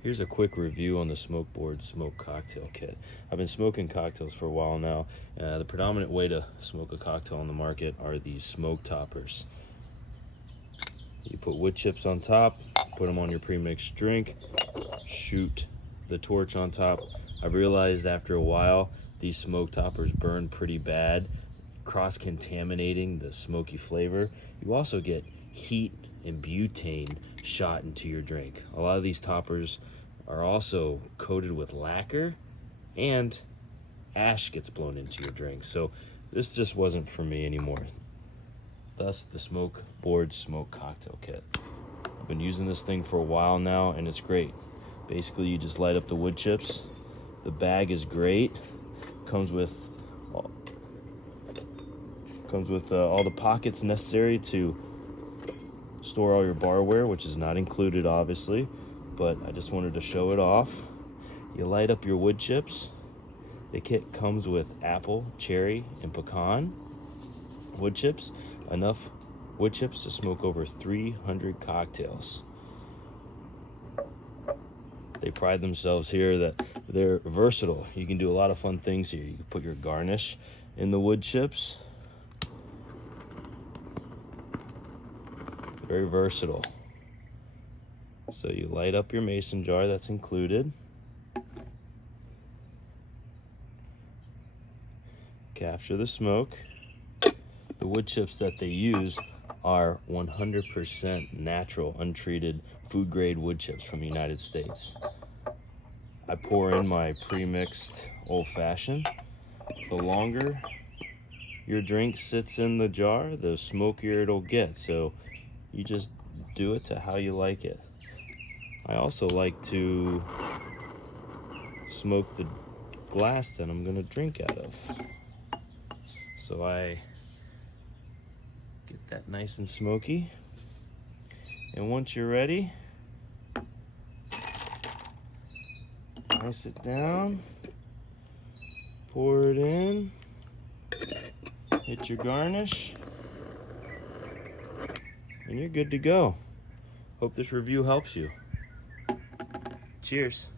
Here's a quick review on the Smokeboard Smoke Cocktail Kit. I've been smoking cocktails for a while now. The predominant way to smoke a cocktail on the market are these smoke toppers. You put wood chips on top, put them on your pre-mixed drink, shoot the torch on top. I've realized after a while these smoke toppers burn pretty bad, cross-contaminating the smoky flavor. You also get heat and butane shot into your drink. A lot of these toppers are also coated with lacquer, and ash gets blown into your drink. So this just wasn't for me anymore. Thus the Smokeboard Smoke Cocktail Kit. I've been using this thing for a while now, and it's great. Basically, you just light up the wood chips. The bag is great. Comes with all the pockets necessary to store all your barware, which is not included obviously, but I just wanted to show it off. You light up your wood chips. The kit comes with apple, cherry, and pecan wood chips. Enough wood chips to smoke over 300 cocktails. They pride themselves here that they're versatile. You can do a lot of fun things here. You can put your garnish in the wood chips. Very versatile. So you light up your mason jar, that's included. Capture the smoke. The wood chips that they use are 100% natural, untreated, food grade wood chips from the United States. I pour in my pre-mixed old fashioned. The longer your drink sits in the jar, the smokier it'll get. So you just do it to how you like it. I also like to smoke the glass that I'm gonna drink out of. So I get that nice and smoky. And once you're ready, ice it down, pour it in, hit your garnish, and you're good to go. Hope this review helps you. Cheers.